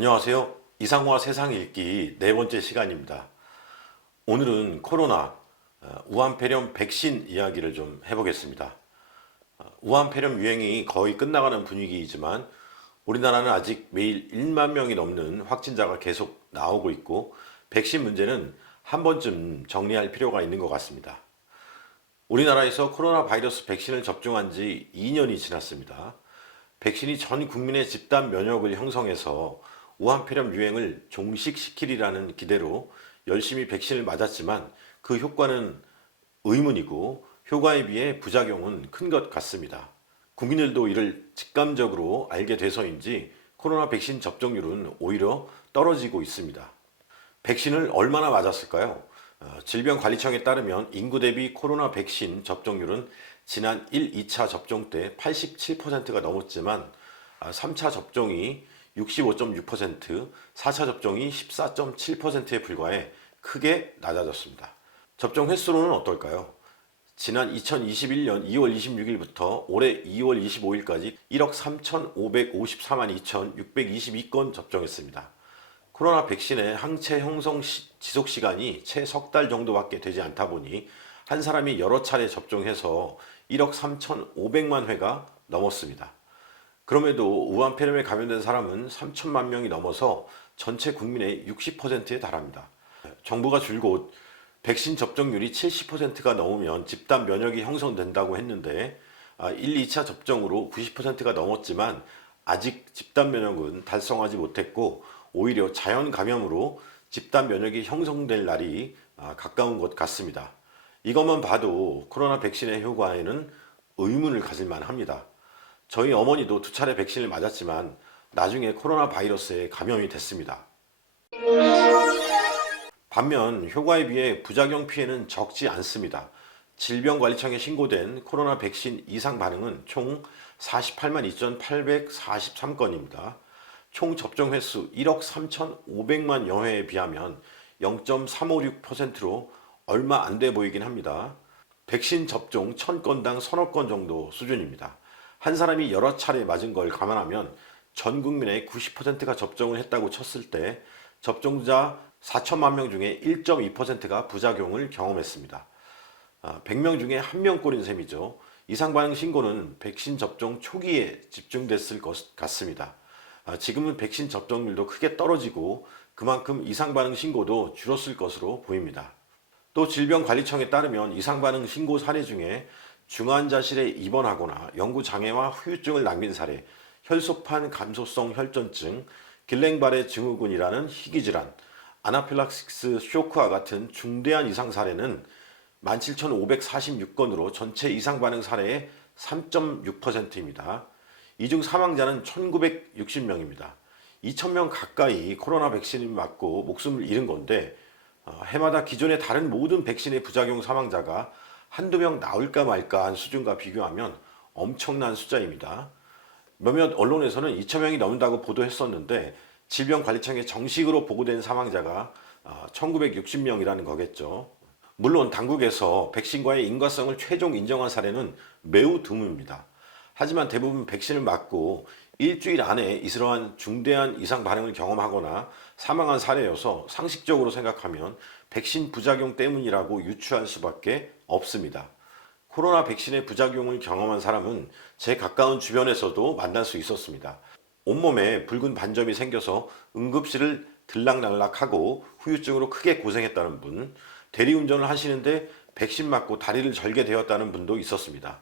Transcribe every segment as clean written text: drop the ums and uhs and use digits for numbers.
안녕하세요. 이상화 세상 읽기 네 번째 시간입니다. 오늘은 코로나 우한폐렴 백신 이야기를 좀 해보겠습니다. 우한폐렴 유행이 거의 끝나가는 분위기이지만 우리나라는 아직 매일 1만 명이 넘는 확진자가 계속 나오고 있고 백신 문제는 한 번쯤 정리할 필요가 있는 것 같습니다. 우리나라에서 코로나 바이러스 백신을 접종한 지 2년이 지났습니다. 백신이 전 국민의 집단 면역을 형성해서 우한폐렴 유행을 종식시키리라는 기대로 열심히 백신을 맞았지만 그 효과는 의문이고 효과에 비해 부작용은 큰 것 같습니다. 국민들도 이를 직감적으로 알게 돼서인지 코로나 백신 접종률은 오히려 떨어지고 있습니다. 백신을 얼마나 맞았을까요? 질병관리청에 따르면 인구 대비 코로나 백신 접종률은 지난 1, 2차 접종 때 87%가 넘었지만 3차 접종이 65.6%, 4차 접종이 14.7%에 불과해 크게 낮아졌습니다. 접종 횟수로는 어떨까요? 지난 2021년 2월 26일부터 올해 2월 25일까지 1억 3,554만 2,622건 접종했습니다. 코로나 백신의 항체 형성 지속 시간이 채 석 달 정도밖에 되지 않다 보니 한 사람이 여러 차례 접종해서 1억 3,500만 회가 넘었습니다. 그럼에도 우한폐렴에 감염된 사람은 3천만 명이 넘어서 전체 국민의 60%에 달합니다. 정부가 줄곧 백신 접종률이 70%가 넘으면 집단 면역이 형성된다고 했는데 1, 2차 접종으로 90%가 넘었지만 아직 집단 면역은 달성하지 못했고 오히려 자연 감염으로 집단 면역이 형성될 날이 가까운 것 같습니다. 이것만 봐도 코로나 백신의 효과에는 의문을 가질만 합니다. 저희 어머니도 2차례 백신을 맞았지만 나중에 코로나 바이러스에 감염이 됐습니다. 반면 효과에 비해 부작용 피해는 적지 않습니다. 질병관리청에 신고된 코로나 백신 이상 반응은 총 48만 2,843건입니다. 총 접종 횟수 1억 3,500만 여회에 비하면 0.356%로 얼마 안 돼 보이긴 합니다. 백신 접종 1000건당 서너 건 정도 수준입니다. 한 사람이 여러 차례 맞은 걸 감안하면 전 국민의 90%가 접종을 했다고 쳤을 때 접종자 4천만 명 중에 1.2%가 부작용을 경험했습니다. 100명 중에 1명꼴인 셈이죠. 이상 반응 신고는 백신 접종 초기에 집중됐을 것 같습니다. 지금은 백신 접종률도 크게 떨어지고 그만큼 이상 반응 신고도 줄었을 것으로 보입니다. 또 질병관리청에 따르면 이상 반응 신고 사례 중에 중환자실에 입원하거나 연구 장애와 후유증을 남긴 사례, 혈소판 감소성 혈전증, 길랭바레 증후군이라는 희귀질환, 아나필락시스 쇼크와 같은 중대한 이상 사례는 17,546건으로 전체 이상 반응 사례의 3.6%입니다. 이 중 사망자는 1,960명입니다. 2,000명 가까이 코로나 백신을 맞고 목숨을 잃은 건데 해마다 기존의 다른 모든 백신의 부작용 사망자가 한두 명 나올까 말까 한 수준과 비교하면 엄청난 숫자입니다. 몇몇 언론에서는 2,000명이 넘는다고 보도했었는데 질병관리청에 정식으로 보고된 사망자가 1960명이라는 거겠죠. 물론 당국에서 백신과의 인과성을 최종 인정한 사례는 매우 드뭅니다. 하지만 대부분 백신을 맞고 일주일 안에 이러한 중대한 이상 반응을 경험하거나 사망한 사례여서 상식적으로 생각하면 백신 부작용 때문이라고 유추할 수밖에 없습니다. 코로나 백신의 부작용을 경험한 사람은 제 가까운 주변에서도 만날 수 있었습니다. 온몸에 붉은 반점이 생겨서 응급실을 들락날락하고 후유증으로 크게 고생했다는 분, 대리운전을 하시는데 백신 맞고 다리를 절게 되었다는 분도 있었습니다.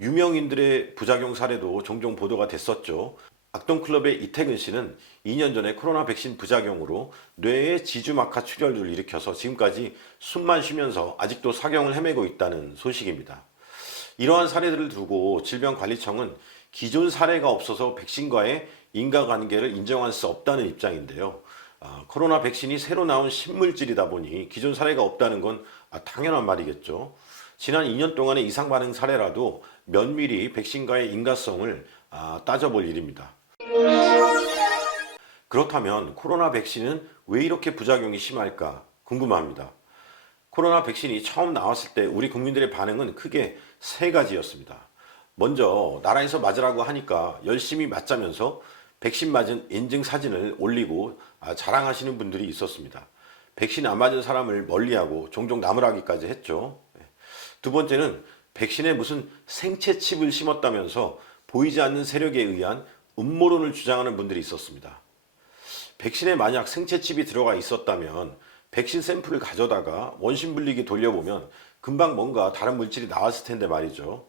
유명인들의 부작용 사례도 종종 보도가 됐었죠. 악동클럽의 이태근 씨는 2년 전에 코로나 백신 부작용으로 뇌에 지주막하 출혈을 일으켜서 지금까지 숨만 쉬면서 아직도 사경을 헤매고 있다는 소식입니다. 이러한 사례들을 두고 질병관리청은 기존 사례가 없어서 백신과의 인과관계를 인정할 수 없다는 입장인데요. 코로나 백신이 새로 나온 신물질이다 보니 기존 사례가 없다는 건 당연한 말이겠죠. 지난 2년 동안의 이상 반응 사례라도 면밀히 백신과의 인과성을 따져볼 일입니다. 그렇다면 코로나 백신은 왜 이렇게 부작용이 심할까 궁금합니다. 코로나 백신이 처음 나왔을 때 우리 국민들의 반응은 크게 세 가지였습니다. 먼저 나라에서 맞으라고 하니까 열심히 맞자면서 백신 맞은 인증 사진을 올리고 자랑하시는 분들이 있었습니다. 백신 안 맞은 사람을 멀리하고 종종 나무라기까지 했죠. 두 번째는 백신에 무슨 생체 칩을 심었다면서 보이지 않는 세력에 의한 음모론을 주장하는 분들이 있었습니다. 백신에 만약 생체 칩이 들어가 있었다면 백신 샘플을 가져다가 원심 분리기 돌려보면 금방 뭔가 다른 물질이 나왔을 텐데 말이죠.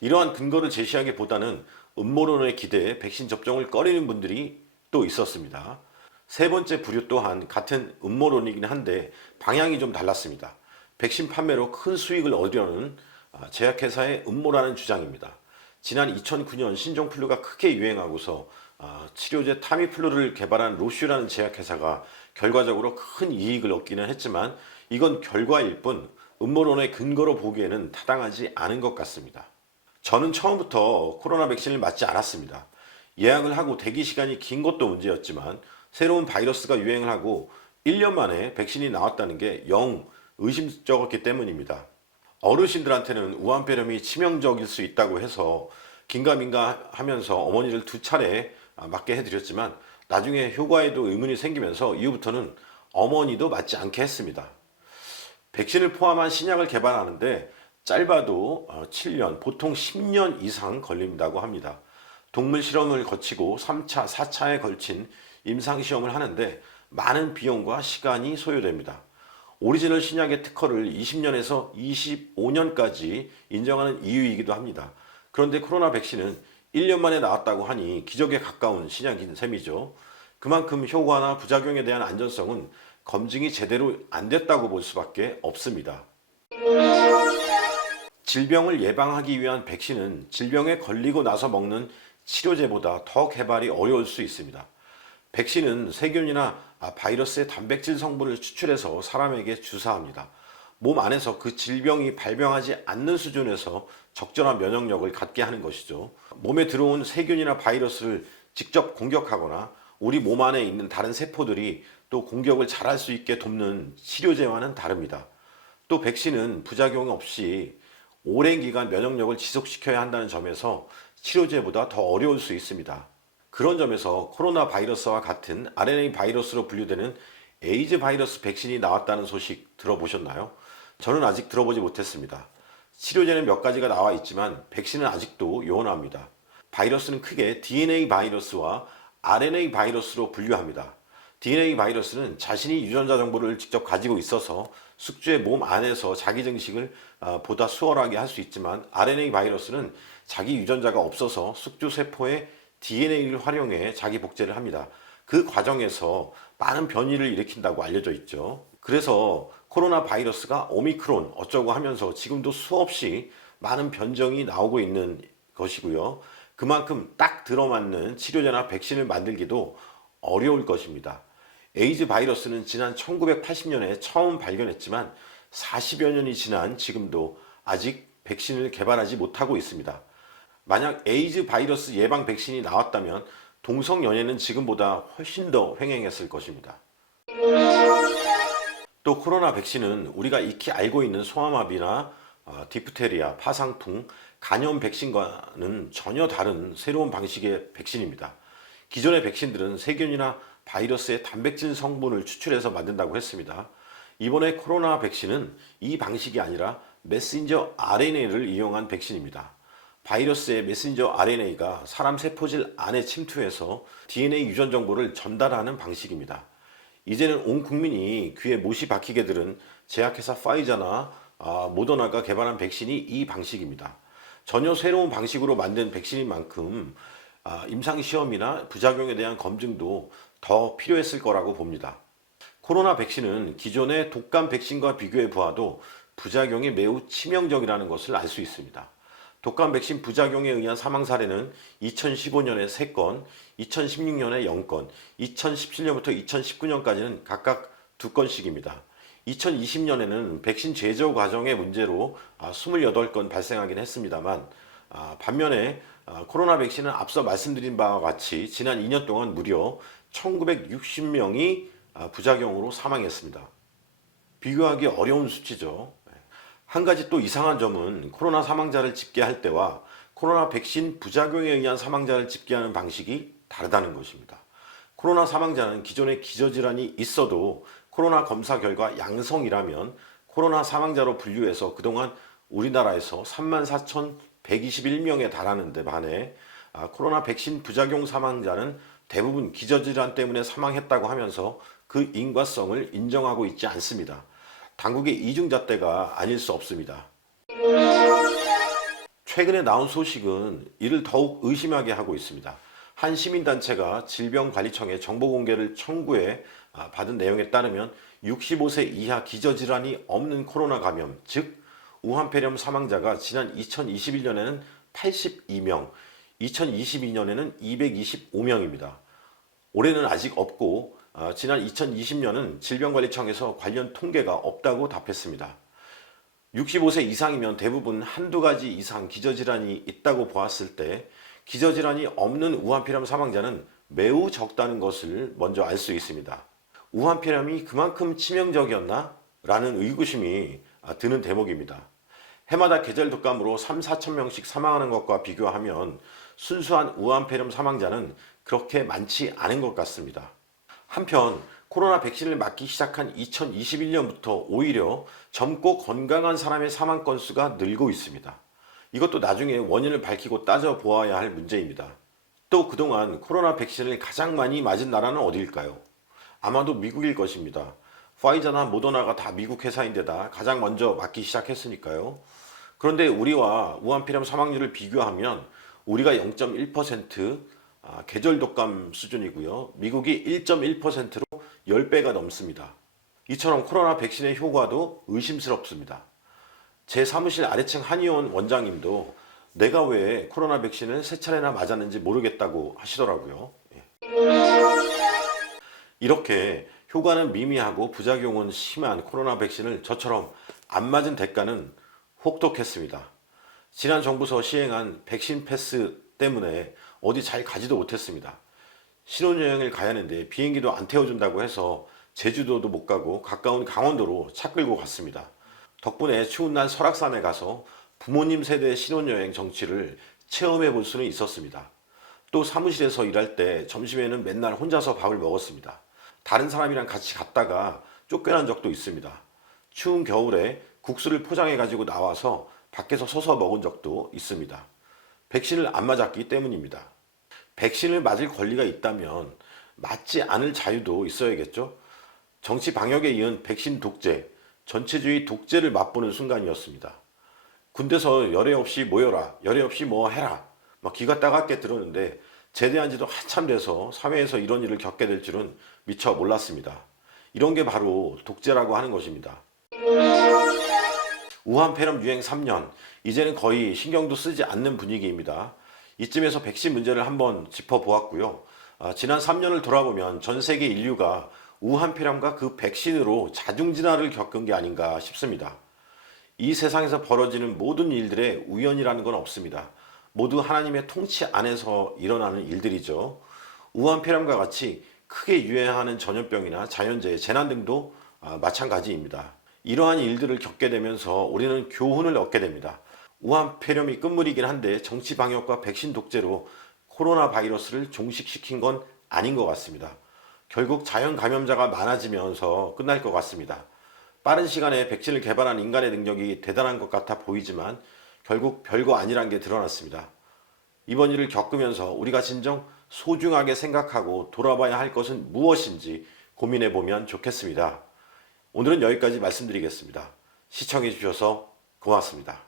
이러한 근거를 제시하기보다는 음모론에 기대해 백신 접종을 꺼리는 분들이 또 있었습니다. 세 번째 부류 또한 같은 음모론이긴 한데 방향이 좀 달랐습니다. 백신 판매로 큰 수익을 얻으려는 제약회사의 음모라는 주장입니다. 지난 2009년 신종플루가 크게 유행하고서 치료제 타미플루를 개발한 로슈라는 제약회사가 결과적으로 큰 이익을 얻기는 했지만 이건 결과일 뿐 음모론의 근거로 보기에는 타당하지 않은 것 같습니다. 저는 처음부터 코로나 백신을 맞지 않았습니다. 예약을 하고 대기 시간이 긴 것도 문제였지만 새로운 바이러스가 유행을 하고 1년 만에 백신이 나왔다는 게 영 의심스러웠기 때문입니다. 어르신들한테는 우한폐렴이 치명적일 수 있다고 해서 긴가민가 하면서 어머니를 2차례 맞게 해드렸지만 나중에 효과에도 의문이 생기면서 이후부터는 어머니도 맞지 않게 했습니다. 백신을 포함한 신약을 개발하는데 짧아도 7년, 보통 10년 이상 걸린다고 합니다. 동물 실험을 거치고 3차, 4차에 걸친 임상시험을 하는데 많은 비용과 시간이 소요됩니다. 오리지널 신약의 특허를 20년에서 25년까지 인정하는 이유이기도 합니다. 그런데 코로나 백신은 1년 만에 나왔다고 하니 기적에 가까운 신약인 셈이죠. 그만큼 효과나 부작용에 대한 안전성은 검증이 제대로 안 됐다고 볼 수밖에 없습니다. 질병을 예방하기 위한 백신은 질병에 걸리고 나서 먹는 치료제보다 더 개발이 어려울 수 있습니다. 백신은 세균이나 바이러스의 단백질 성분을 추출해서 사람에게 주사합니다. 몸 안에서 그 질병이 발병하지 않는 수준에서 적절한 면역력을 갖게 하는 것이죠. 몸에 들어온 세균이나 바이러스를 직접 공격하거나 우리 몸 안에 있는 다른 세포들이 또 공격을 잘할 수 있게 돕는 치료제와는 다릅니다. 또 백신은 부작용 없이 오랜 기간 면역력을 지속시켜야 한다는 점에서 치료제보다 더 어려울 수 있습니다. 그런 점에서 코로나 바이러스와 같은 RNA 바이러스로 분류되는 에이즈 바이러스 백신이 나왔다는 소식 들어보셨나요? 저는 아직 들어보지 못했습니다. 치료제는 몇 가지가 나와 있지만 백신은 아직도 요원합니다. 바이러스는 크게 DNA 바이러스와 RNA 바이러스로 분류합니다. DNA 바이러스는 자신이 유전자 정보를 직접 가지고 있어서 숙주의 몸 안에서 자기 증식을 보다 수월하게 할 수 있지만 RNA 바이러스는 자기 유전자가 없어서 숙주 세포의 DNA를 활용해 자기 복제를 합니다. 그 과정에서 많은 변이를 일으킨다고 알려져 있죠. 그래서 코로나 바이러스가 오미크론 어쩌고 하면서 지금도 수없이 많은 변종이 나오고 있는 것이고요. 그만큼 딱 들어맞는 치료제나 백신을 만들기도 어려울 것입니다. 에이즈 바이러스는 지난 1980년에 처음 발견했지만 40여 년이 지난 지금도 아직 백신을 개발하지 못하고 있습니다. 만약 에이즈 바이러스 예방 백신이 나왔다면 동성 연애는 지금보다 훨씬 더 횡행했을 것입니다. 또 코로나 백신은 우리가 익히 알고 있는 소아마비나 디프테리아, 파상풍, 간염 백신과는 전혀 다른 새로운 방식의 백신입니다. 기존의 백신들은 세균이나 바이러스의 단백질 성분을 추출해서 만든다고 했습니다. 이번에 코로나 백신은 이 방식이 아니라 메신저 RNA를 이용한 백신입니다. 바이러스의 메신저 RNA가 사람 세포질 안에 침투해서 DNA 유전 정보를 전달하는 방식입니다. 이제는 온 국민이 귀에 못이 박히게 들은 제약회사 파이자나 모더나가 개발한 백신이 이 방식입니다. 전혀 새로운 방식으로 만든 백신인 만큼 임상시험이나 부작용에 대한 검증도 더 필요했을 거라고 봅니다. 코로나 백신은 기존의 독감 백신과 비교해 보아도 부작용이 매우 치명적이라는 것을 알 수 있습니다. 독감 백신 부작용에 의한 사망 사례는 2015년에 3건, 2016년에 0건, 2017년부터 2019년까지는 각각 2건씩입니다. 2020년에는 백신 제조 과정의 문제로 28건 발생하긴 했습니다만 반면에 코로나 백신은 앞서 말씀드린 바와 같이 지난 2년 동안 무려 1960명이 부작용으로 사망했습니다. 비교하기 어려운 수치죠. 한 가지 또 이상한 점은 코로나 사망자를 집계할 때와 코로나 백신 부작용에 의한 사망자를 집계하는 방식이 다르다는 것입니다. 코로나 사망자는 기존에 기저질환이 있어도 코로나 검사 결과 양성이라면 코로나 사망자로 분류해서 그동안 우리나라에서 34,121명에 달하는 데 반해 코로나 백신 부작용 사망자는 대부분 기저질환 때문에 사망했다고 하면서 그 인과성을 인정하고 있지 않습니다. 당국의 이중잣대가 아닐 수 없습니다. 최근에 나온 소식은 이를 더욱 의심하게 하고 있습니다. 한 시민단체가 질병관리청에 정보공개를 청구해 받은 내용에 따르면 65세 이하 기저질환이 없는 코로나 감염, 즉 우한폐렴 사망자가 지난 2021년에는 82명, 2022년에는 225명입니다. 올해는 아직 없고 지난 2020년은 질병관리청에서 관련 통계가 없다고 답했습니다. 65세 이상이면 대부분 한두 가지 이상 기저질환이 있다고 보았을 때 기저질환이 없는 우한폐렴 사망자는 매우 적다는 것을 먼저 알 수 있습니다. 우한폐렴이 그만큼 치명적이었나? 라는 의구심이 드는 대목입니다. 해마다 계절 독감으로 3, 4천 명씩 사망하는 것과 비교하면 순수한 우한폐렴 사망자는 그렇게 많지 않은 것 같습니다. 한편 코로나 백신을 맞기 시작한 2021년부터 오히려 젊고 건강한 사람의 사망 건수가 늘고 있습니다. 이것도 나중에 원인을 밝히고 따져보아야 할 문제입니다. 또 그동안 코로나 백신을 가장 많이 맞은 나라는 어디일까요? 아마도 미국일 것입니다. 파이자나 모더나가 다 미국 회사인데다 가장 먼저 맞기 시작했으니까요. 그런데 우리와 우한폐렴 사망률을 비교하면 우리가 0.1% 계절 독감 수준이고요. 미국이 1.1%로 10배가 넘습니다. 이처럼 코로나 백신의 효과도 의심스럽습니다. 제 사무실 아래층 한의원 원장님도 내가 왜 코로나 백신을 3차례나 맞았는지 모르겠다고 하시더라고요. 이렇게 효과는 미미하고 부작용은 심한 코로나 백신을 저처럼 안 맞은 대가는 혹독했습니다. 지난 정부서 시행한 백신 패스 때문에 어디 잘 가지도 못했습니다. 신혼여행을 가야 하는데 비행기도 안 태워준다고 해서 제주도도 못 가고 가까운 강원도로 차 끌고 갔습니다. 덕분에 추운 날 설악산에 가서 부모님 세대의 신혼여행 정취를 체험해 볼 수는 있었습니다. 또 사무실에서 일할 때 점심에는 맨날 혼자서 밥을 먹었습니다. 다른 사람이랑 같이 갔다가 쫓겨난 적도 있습니다. 추운 겨울에 국수를 포장해 가지고 나와서 밖에서 서서 먹은 적도 있습니다. 백신을 안 맞았기 때문입니다. 백신을 맞을 권리가 있다면 맞지 않을 자유도 있어야겠죠? 정치 방역에 이은 백신 독재, 전체주의 독재를 맛보는 순간이었습니다. 군대에서 열애 없이 모여라, 열애 없이 뭐 해라, 막 귀가 따갑게 들었는데 제대한 지도 한참 돼서 사회에서 이런 일을 겪게 될 줄은 미처 몰랐습니다. 이런 게 바로 독재라고 하는 것입니다. 우한폐렴 유행 3년, 이제는 거의 신경도 쓰지 않는 분위기입니다. 이쯤에서 백신 문제를 한번 짚어보았고요. 지난 3년을 돌아보면 전 세계 인류가 우한폐렴과 그 백신으로 자중진화를 겪은 게 아닌가 싶습니다. 이 세상에서 벌어지는 모든 일들의 우연이라는 건 없습니다. 모두 하나님의 통치 안에서 일어나는 일들이죠. 우한폐렴과 같이 크게 유행하는 전염병이나 자연재해, 재난 등도 마찬가지입니다. 이러한 일들을 겪게 되면서 우리는 교훈을 얻게 됩니다. 우한폐렴이 끝물이긴 한데 정치 방역과 백신 독재로 코로나 바이러스를 종식시킨 건 아닌 것 같습니다. 결국 자연 감염자가 많아지면서 끝날 것 같습니다. 빠른 시간에 백신을 개발한 인간의 능력이 대단한 것 같아 보이지만 결국 별거 아니란 게 드러났습니다. 이번 일을 겪으면서 우리가 진정 소중하게 생각하고 돌아봐야 할 것은 무엇인지 고민해 보면 좋겠습니다. 오늘은 여기까지 말씀드리겠습니다. 시청해 주셔서 고맙습니다.